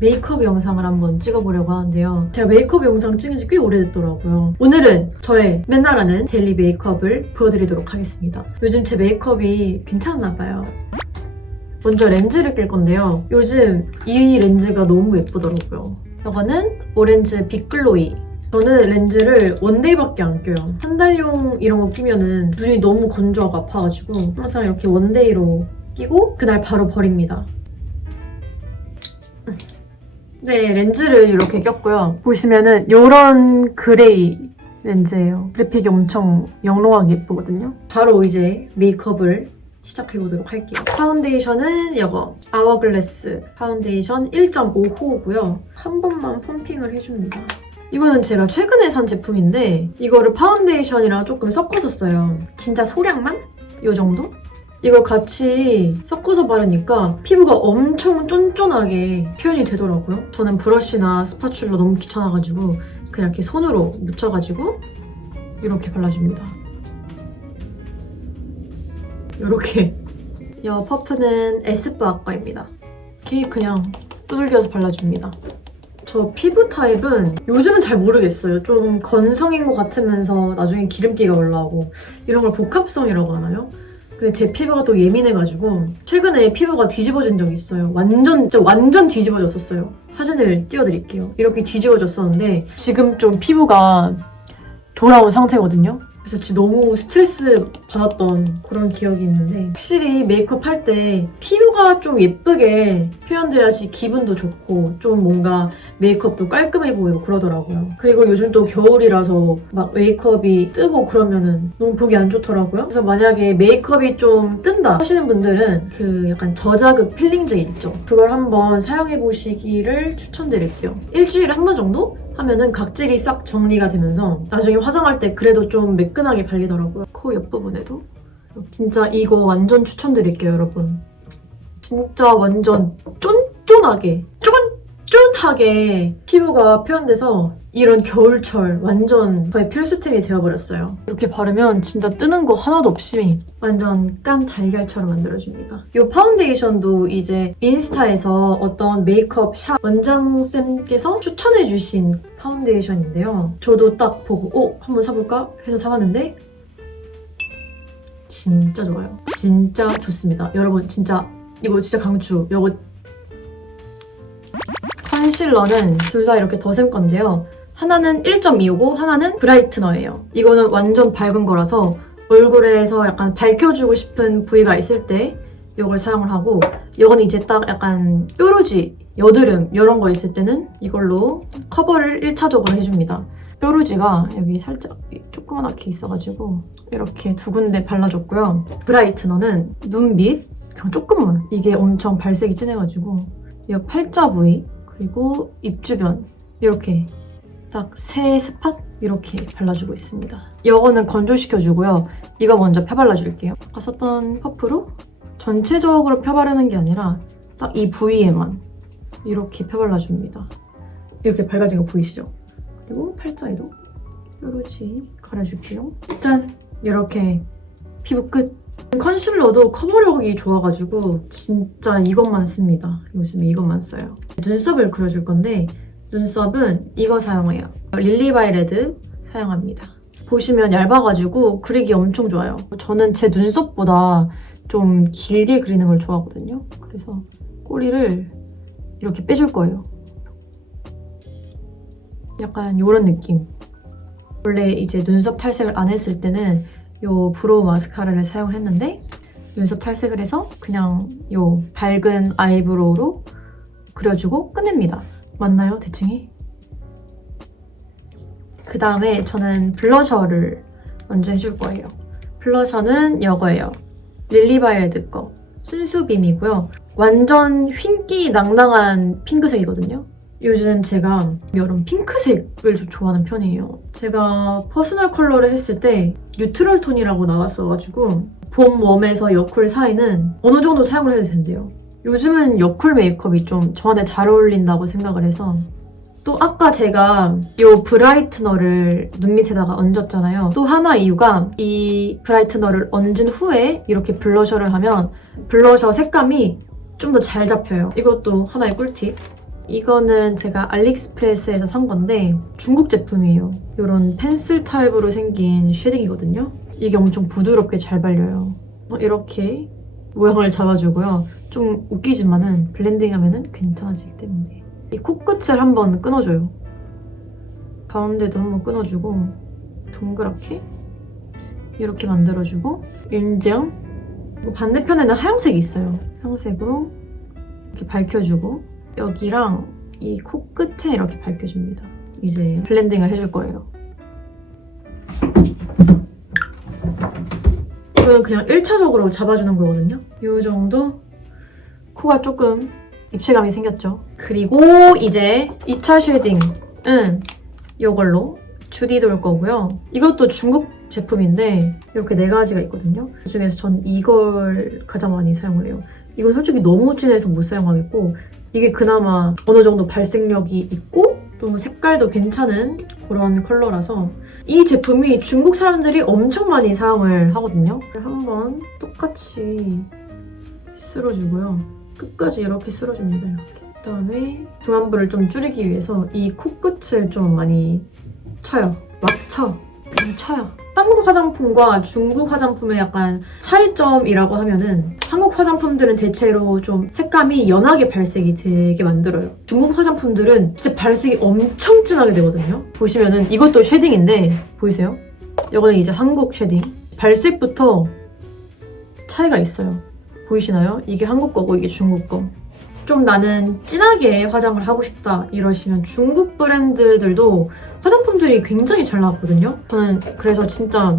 메이크업 영상을 한번 찍어보려고 하는데요. 제가 메이크업 영상 찍은 지 꽤 오래됐더라고요. 오늘은 저의 맨날 하는 데일리 메이크업을 보여드리도록 하겠습니다. 요즘 제 메이크업이 괜찮나 봐요. 먼저 렌즈를 낄 건데요. 요즘 이 렌즈가 너무 예쁘더라고요. 이거는 오렌지 빅글로이. 저는 렌즈를 원데이밖에 안 껴요. 한 달용 이런 거 끼면은 눈이 너무 건조하고 아파가지고 항상 이렇게 원데이로 끼고 그날 바로 버립니다. 네, 렌즈를 이렇게 꼈고요. 보시면은 이런 그레이 렌즈예요. 그래픽이 엄청 영롱하게 예쁘거든요. 바로 이제 메이크업을 시작해보도록 할게요. 파운데이션은 이거 아워글래스 파운데이션 1.5호고요. 한 번만 펌핑을 해줍니다. 이거는 제가 최근에 산 제품인데 이거를 파운데이션이랑 조금 섞어서 써요. 진짜 소량만? 이 정도? 이걸 같이 섞어서 바르니까 피부가 엄청 쫀쫀하게 표현이 되더라고요. 저는 브러쉬나 스파츌러 너무 귀찮아가지고 그냥 이렇게 손으로 묻혀가지고 이렇게 발라줍니다. 이렇게. 이 퍼프는 에스쁘 아과입니다. 이렇게 그냥 두들겨서 발라줍니다. 저 피부 타입은 요즘은 잘 모르겠어요. 좀 건성인 것 같으면서 나중에 기름기가 올라오고 이런 걸 복합성이라고 하나요? 근데 제 피부가 또 예민해가지고 최근에 피부가 뒤집어진 적이 있어요. 진짜 완전 뒤집어졌었어요. 사진을 띄워드릴게요. 이렇게 뒤집어졌었는데 지금 좀 피부가 돌아온 상태거든요. 그래서 진짜 너무 스트레스 받았던 그런 기억이 있는데 확실히 메이크업 할 때 피부가 좀 예쁘게 표현돼야지 기분도 좋고 좀 뭔가 메이크업도 깔끔해 보이고 그러더라고요. 그리고 요즘 또 겨울이라서 막 메이크업이 뜨고 그러면은 너무 보기 안 좋더라고요. 그래서 만약에 메이크업이 좀 뜬다 하시는 분들은 그 약간 저자극 필링제 있죠? 그걸 한번 사용해 보시기를 추천드릴게요. 일주일에 한 번 정도? 하면은 각질이 싹 정리가 되면서 나중에 화장할 때 그래도 좀 매끈하게 발리더라고요. 코 옆부분에도. 진짜 이거 완전 추천드릴게요, 여러분. 진짜 완전 쫀쫀하게 피부가 표현돼서 이런 겨울철 완전 거의 필수템이 되어버렸어요. 이렇게 바르면 진짜 뜨는 거 하나도 없이 완전 깐 달걀처럼 만들어줍니다. 이 파운데이션도 이제 인스타에서 어떤 메이크업 샵 원장쌤께서 추천해주신 파운데이션인데요. 저도 딱 보고 한번 사볼까 해서 사봤는데 진짜 좋아요. 진짜 좋습니다. 여러분 이거 진짜 강추. 이거 컨실러는 둘 다 이렇게 더샘 건데요. 하나는 1.25고 하나는 브라이트너예요. 이거는 완전 밝은 거라서 얼굴에서 약간 밝혀주고 싶은 부위가 있을 때 이걸 사용을 하고 이거는 이제 딱 약간 뾰루지, 여드름 이런 거 있을 때는 이걸로 커버를 1차적으로 해줍니다. 뾰루지가 여기 살짝 조그맣게 있어가지고 이렇게 두 군데 발라줬고요. 브라이트너는 눈 밑, 그냥 조금만. 이게 엄청 발색이 진해가지고 이 팔자 부위 그리고 입 주변 이렇게 딱 3스팟 이렇게 발라주고 있습니다. 이거는 건조시켜주고요. 이거 먼저 펴발라줄게요. 아까 썼던 퍼프로 전체적으로 펴바르는 게 아니라 딱 이 부위에만 이렇게 펴발라줍니다. 이렇게 밝아진 거 보이시죠? 그리고 팔자에도 뾰루지 가려줄게요. 짠! 이렇게 피부 끝! 컨실러도 커버력이 좋아가지고 진짜 이것만 씁니다. 요즘에 이것만 써요. 눈썹을 그려줄 건데 눈썹은 이거 사용해요. 릴리바이레드 사용합니다. 보시면 얇아가지고 그리기 엄청 좋아요. 저는 제 눈썹보다 좀 길게 그리는 걸 좋아하거든요. 그래서 꼬리를 이렇게 빼줄 거예요. 약간 이런 느낌. 원래 이제 눈썹 탈색을 안 했을 때는 요 브로우 마스카라를 사용을 했는데 눈썹 탈색을 해서 그냥 요 밝은 아이브로우로 그려주고 끝냅니다. 맞나요, 대칭이? 그 다음에 저는 블러셔를 먼저 해줄 거예요. 블러셔는 이거예요. 릴리바이레드 거. 순수빔이고요. 완전 흰기 낭낭한 핑크색이거든요. 요즘 제가 이런 핑크색을 좀 좋아하는 편이에요. 제가 퍼스널 컬러를 했을 때 뉴트럴 톤이라고 나왔어가지고 봄, 웜에서 여쿨 사이는 어느 정도 사용을 해도 된대요. 요즘은 여쿨 메이크업이 좀 저한테 잘 어울린다고 생각을 해서 또 아까 제가 이 브라이트너를 눈 밑에다가 얹었잖아요. 또 하나 이유가 이 브라이트너를 얹은 후에 이렇게 블러셔를 하면 블러셔 색감이 좀 더 잘 잡혀요. 이것도 하나의 꿀팁. 이거는 제가 알리익스프레스에서 산 건데 중국 제품이에요. 이런 펜슬 타입으로 생긴 쉐딩이거든요. 이게 엄청 부드럽게 잘 발려요. 이렇게 모양을 잡아주고요. 좀 웃기지만은 블렌딩하면은 괜찮아지기 때문에 이 코끝을 한번 끊어줘요. 가운데도 한번 끊어주고 동그랗게 이렇게 만들어주고 인정. 반대편에는 하얀색이 있어요. 하얀색으로 이렇게 밝혀주고 여기랑 이 코끝에 이렇게 밝혀줍니다. 이제 블렌딩을 해줄 거예요. 이건 그냥 1차적으로 잡아주는 거거든요. 이 정도 코가 조금 입체감이 생겼죠. 그리고 이제 2차 쉐딩은 이걸로 주디 돌 거고요. 이것도 중국 제품인데 이렇게 4가지가 있거든요. 그중에서 전 이걸 가장 많이 사용을 해요. 이건 솔직히 너무 진해서 못 사용하겠고 이게 그나마 어느 정도 발색력이 있고 또 색깔도 괜찮은 그런 컬러라서 이 제품이 중국 사람들이 엄청 많이 사용을 하거든요. 한번 똑같이 쓸어주고요. 끝까지 이렇게 쓸어줍니다. 이렇게. 그다음에 중안부를 좀 줄이기 위해서 이 코끝을 좀 많이 쳐요. 막 쳐. 그냥 쳐요. 한국 화장품과 중국 화장품의 약간 차이점이라고 하면은 한국 화장품들은 대체로 좀 색감이 연하게 발색이 되게 만들어요. 중국 화장품들은 진짜 발색이 엄청 진하게 되거든요. 보시면은 이것도 쉐딩인데 보이세요? 이거는 이제 한국 쉐딩. 발색부터 차이가 있어요. 보이시나요? 이게 한국 거고 이게 중국 거. 좀 나는 진하게 화장을 하고 싶다 이러시면 중국 브랜드들도 화장품들이 굉장히 잘 나왔거든요. 저는 그래서 진짜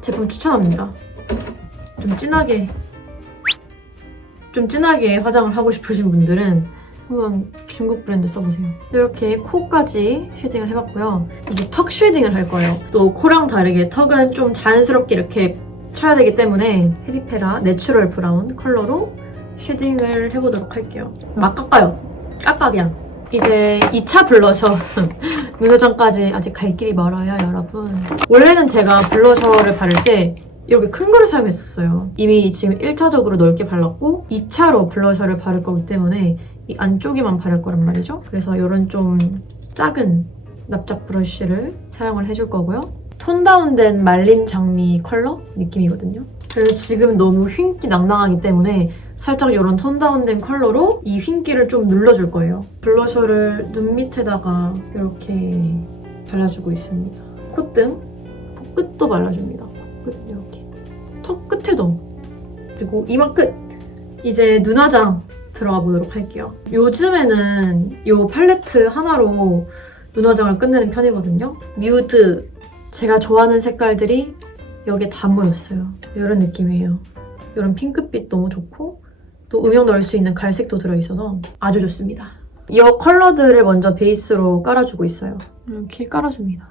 제품 추천합니다. 좀 진하게 화장을 하고 싶으신 분들은 한번 중국 브랜드 써보세요. 이렇게 코까지 쉐딩을 해봤고요. 이제 턱 쉐딩을 할 거예요. 또 코랑 다르게 턱은 좀 자연스럽게 이렇게 쳐야 되기 때문에 페리페라 내추럴 브라운 컬러로 쉐딩을 해보도록 할게요. 막 깎아요. 그냥. 이제 2차 블러셔. 눈화장까지 아직 갈 길이 멀어요, 여러분. 원래는 제가 블러셔를 바를 때 이렇게 큰 거를 사용했었어요. 이미 지금 1차적으로 넓게 발랐고 2차로 블러셔를 바를 거기 때문에 이 안쪽에만 바를 거란 말이죠. 그래서 이런 좀 작은 납작 브러쉬를 사용을 해줄 거고요. 톤 다운된 말린 장미 컬러 느낌이거든요. 그래서 지금 너무 휜기 낭낭하기 때문에 살짝 이런 톤 다운된 컬러로 이 휜기를 좀 눌러줄 거예요. 블러셔를 눈 밑에다가 이렇게 발라주고 있습니다. 콧등, 코끝도 발라줍니다. 코끝 이렇게. 턱 끝에도. 그리고 이마 끝! 이제 눈화장 들어가 보도록 할게요. 요즘에는 이 팔레트 하나로 눈화장을 끝내는 편이거든요. 뮤드. 제가 좋아하는 색깔들이 여기에 다 모였어요. 이런 느낌이에요. 이런 핑크빛 너무 좋고 또 음영 넣을 수 있는 갈색도 들어있어서 아주 좋습니다. 이 컬러들을 먼저 베이스로 깔아주고 있어요. 이렇게 깔아줍니다.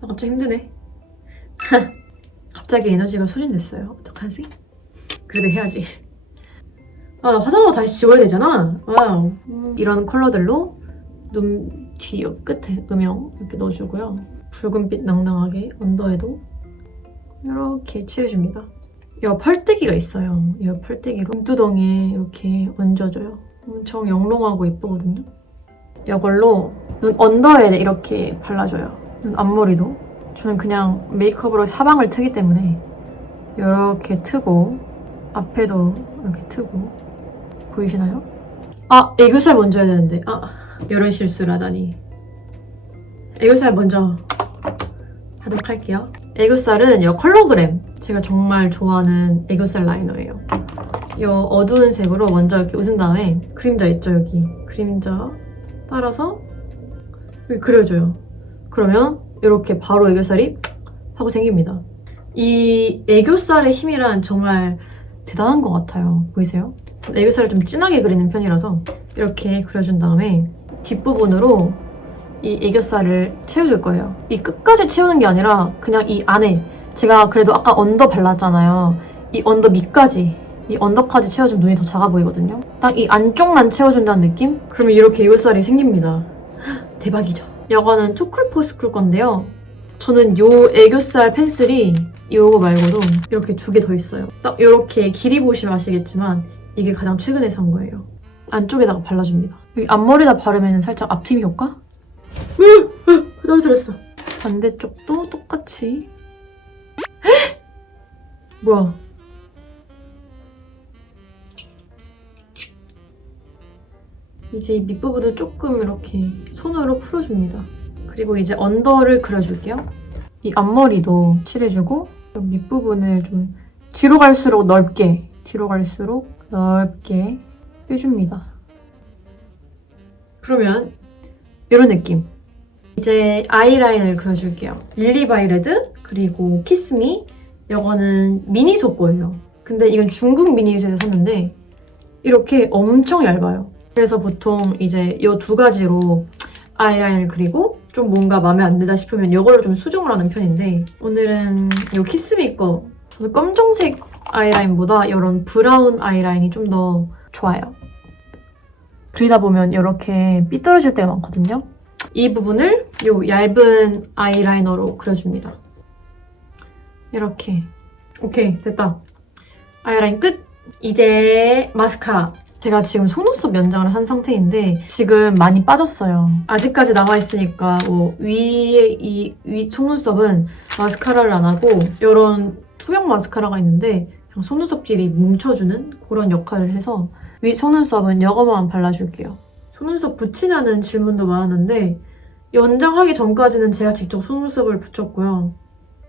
갑자기 힘드네. 갑자기 에너지가 소진됐어요. 어떡하지? 그래도 해야지. 나 화장하고 다시 지워야 되잖아. 와우. 이런 컬러들로 눈 뒤 여기 끝에 음영 이렇게 넣어주고요. 붉은빛 낭낭하게 언더에도 이렇게 칠해줍니다. 이 펄떼기가 있어요. 이 펄떼기로 눈두덩이에 이렇게 얹어줘요. 엄청 영롱하고 예쁘거든요. 이걸로 눈 언더에 이렇게 발라줘요. 눈 앞머리도. 저는 그냥 메이크업으로 사방을 트기 때문에 이렇게 트고 앞에도 이렇게 트고 보이시나요? 아! 애교살 먼저 해야 되는데 이런 실수를 하다니. 애교살 먼저 하도록 할게요. 애교살은 이 컬러그램. 제가 정말 좋아하는 애교살 라이너예요. 이 어두운 색으로 먼저 이렇게 웃은 다음에 그림자 있죠, 여기. 그림자 따라서 이렇게 그려줘요. 그러면 이렇게 바로 애교살이 하고 생깁니다. 이 애교살의 힘이란 정말 대단한 것 같아요. 보이세요? 애교살을 좀 진하게 그리는 편이라서 이렇게 그려준 다음에 뒷부분으로 이 애교살을 채워줄 거예요. 이 끝까지 채우는 게 아니라 그냥 이 안에 제가 그래도 아까 언더 발랐잖아요. 이 언더 밑까지 이 언더까지 채워주면 눈이 더 작아 보이거든요. 딱 이 안쪽만 채워준다는 느낌? 그러면 이렇게 애교살이 생깁니다. 대박이죠. 이거는 투쿨포스쿨 건데요. 저는 요 애교살 펜슬이 이거 말고도 이렇게 2개 더 있어요. 딱 이렇게 길이 보시면 아시겠지만 이게 가장 최근에 산 거예요. 안쪽에다가 발라줍니다. 여기 앞머리에다 바르면 살짝 앞트임 효과? 떨어뜨렸어. 반대쪽도 똑같이. 뭐야? 이제 이 밑부분을 조금 이렇게 손으로 풀어줍니다. 그리고 이제 언더를 그려줄게요. 이 앞머리도 칠해주고 밑부분을 좀 뒤로 갈수록 넓게 빼줍니다. 그러면 이런 느낌. 이제 아이라인을 그려줄게요. 릴리바이레드 그리고 키스미. 이거는 미니소 거예요. 근데 이건 중국 미니소에서 샀는데 이렇게 엄청 얇아요. 그래서 보통 이제 이 두 가지로 아이라인을 그리고 좀 뭔가 마음에 안 들다 싶으면 이걸로 좀 수정을 하는 편인데 오늘은 이 키스미 거 저는 검정색 아이라인보다 이런 브라운 아이라인이 좀 더 좋아요. 그리다 보면 이렇게 삐뚤어질 때가 많거든요. 이 부분을 이 얇은 아이라이너로 그려줍니다. 이렇게. 오케이, 됐다. 아이라인 끝! 이제 마스카라. 제가 지금 속눈썹 연장을 한 상태인데 지금 많이 빠졌어요. 아직까지 남아있으니까 위에 위 속눈썹은 마스카라를 안 하고 이런 투명 마스카라가 있는데 그냥 속눈썹끼리 뭉쳐주는 그런 역할을 해서 위 속눈썹은 이거만 발라줄게요. 속눈썹 붙이냐는 질문도 많았는데 연장하기 전까지는 제가 직접 속눈썹을 붙였고요.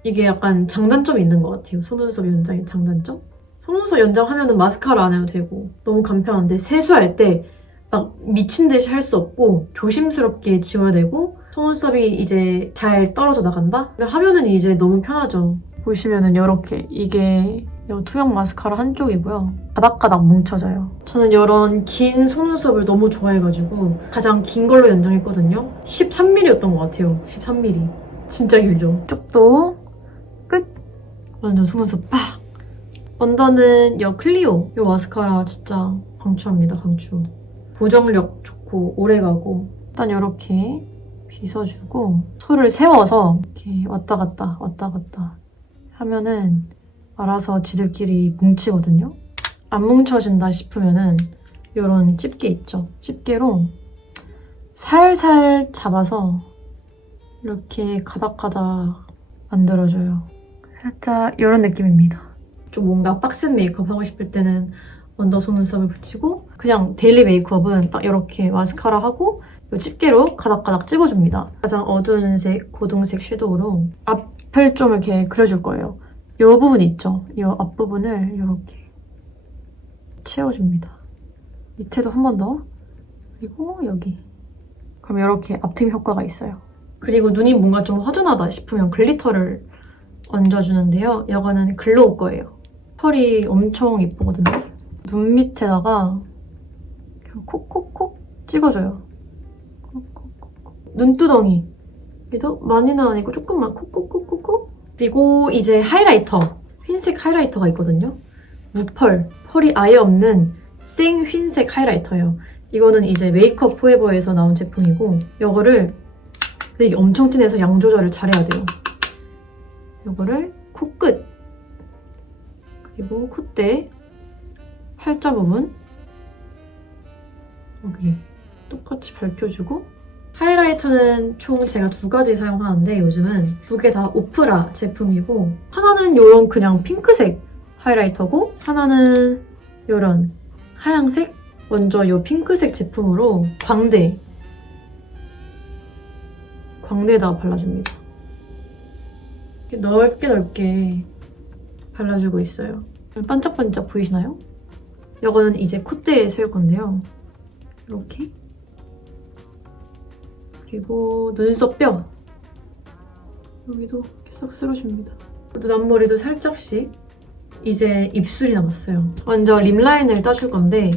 이게 약간 장단점이 있는 것 같아요. 속눈썹 연장의 장단점? 속눈썹 연장하면 마스카라 안 해도 되고 너무 간편한데 세수할 때 막 미친 듯이 할 수 없고 조심스럽게 지워야 되고 속눈썹이 이제 잘 떨어져 나간다? 근데 하면은 이제 너무 편하죠. 보시면은 이렇게 이게 이 투명 마스카라 한쪽이고요. 가닥가닥 뭉쳐져요. 저는 이런 긴 속눈썹을 너무 좋아해가지고 가장 긴 걸로 연장했거든요. 13mm였던 것 같아요. 13mm. 진짜 길죠? 쪽도 끝! 완전 속눈썹 팍! 언더는 이 클리오. 이 마스카라 진짜 강추합니다. 강추. 보정력 좋고 오래가고 일단 이렇게 빗어주고 손을 세워서 이렇게 왔다 갔다 하면은 알아서 지들끼리 뭉치거든요. 안 뭉쳐진다 싶으면은 이런 집게 있죠. 집게로 살살 잡아서 이렇게 가닥가닥 만들어줘요. 살짝 이런 느낌입니다. 좀 뭔가 빡센 메이크업 하고 싶을 때는 언더 속눈썹을 붙이고 그냥 데일리 메이크업은 딱 이렇게 마스카라 하고 이 집게로 가닥가닥 찍어줍니다. 가장 어두운 색, 고동색 섀도우로 앞을 좀 이렇게 그려줄 거예요. 이 부분 있죠? 이 앞부분을 이렇게 채워줍니다. 밑에도 한 번 더. 그리고 여기. 그럼 이렇게 앞트임 효과가 있어요. 그리고 눈이 뭔가 좀 허전하다 싶으면 글리터를 얹어주는데요. 이거는 글로우 거예요. 펄이 엄청 예쁘거든요. 눈 밑에다가 그냥 콕콕콕 찍어줘요. 콕콕콕. 눈두덩이. 얘도 많이는 아니고 조금만 콕콕콕콕콕. 그리고 이제 하이라이터. 흰색 하이라이터가 있거든요. 무펄. 펄이 아예 없는 생 흰색 하이라이터예요. 이거는 이제 메이크업 포에버에서 나온 제품이고 이거를 근데 이게 엄청 진해서 양 조절을 잘해야 돼요. 이거를 코끝 그리고 콧대 팔자 부분 여기 똑같이 밝혀주고 하이라이터는 총 제가 2가지 사용하는데 요즘은 2개 다 오프라 제품이고 하나는 이런 그냥 핑크색 하이라이터고 하나는 이런 하얀색 먼저 이 핑크색 제품으로 광대에다가 발라줍니다. 이렇게 넓게 발라주고 있어요. 반짝반짝 보이시나요? 이거는 이제 콧대에 세울 건데요. 이렇게. 그리고 눈썹 뼈. 여기도 이렇게 싹 쓸어줍니다. 눈 앞머리도 살짝씩. 이제 입술이 남았어요. 먼저 립 라인을 따줄 건데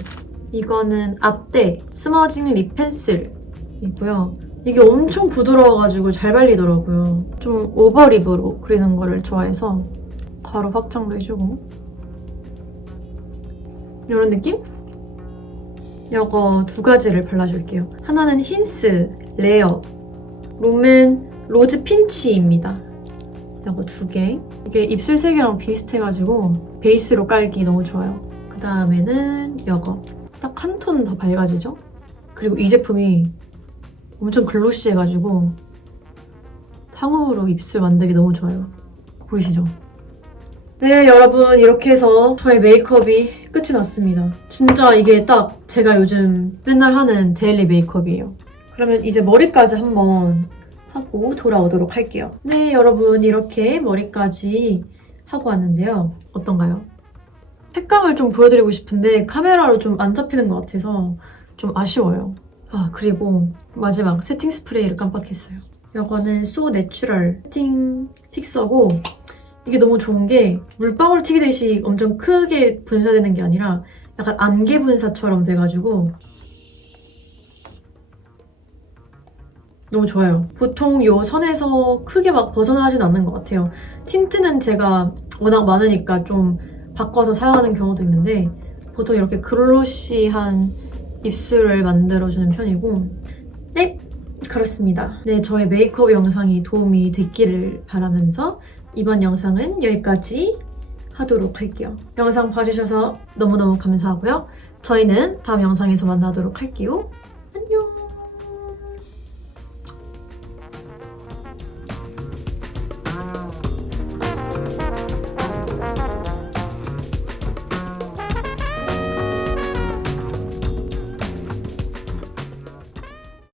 이거는 아떼 스머징 립 펜슬이고요. 이게 엄청 부드러워가지고 잘 발리더라고요. 좀 오버립으로 그리는 거를 좋아해서 가루 확장도 해주고 이런 느낌? 이거 2가지를 발라줄게요. 하나는 힌스 레어 롬앤 로즈 핀치입니다. 이거 2개. 이게 입술 색이랑 비슷해가지고 베이스로 깔기 너무 좋아요. 그 다음에는 이거 딱 한 톤 더 밝아지죠? 그리고 이 제품이 엄청 글로시해가지고 탕후루 입술 만들기 너무 좋아요. 보이시죠? 네, 여러분 이렇게 해서 저의 메이크업이 끝이 났습니다. 진짜 이게 딱 제가 요즘 맨날 하는 데일리 메이크업이에요. 그러면 이제 머리까지 한번 하고 돌아오도록 할게요. 네, 여러분 이렇게 머리까지 하고 왔는데요. 어떤가요? 색감을 좀 보여드리고 싶은데 카메라로 좀 안 잡히는 것 같아서 좀 아쉬워요. 아, 그리고 마지막 세팅 스프레이를 깜빡했어요. 이거는 So Natural 세팅 픽서고 이게 너무 좋은 게 물방울 튀기듯이 엄청 크게 분사되는 게 아니라 약간 안개 분사처럼 돼가지고 너무 좋아요. 보통 요 선에서 크게 막 벗어나진 않는 것 같아요. 틴트는 제가 워낙 많으니까 좀 바꿔서 사용하는 경우도 있는데 보통 이렇게 글로시한 입술을 만들어주는 편이고 네! 그렇습니다. 네, 저의 메이크업 영상이 도움이 됐기를 바라면서 이번 영상은 여기까지 하도록 할게요. 영상 봐주셔서 너무너무 감사하고요. 저희는 다음 영상에서 만나도록 할게요.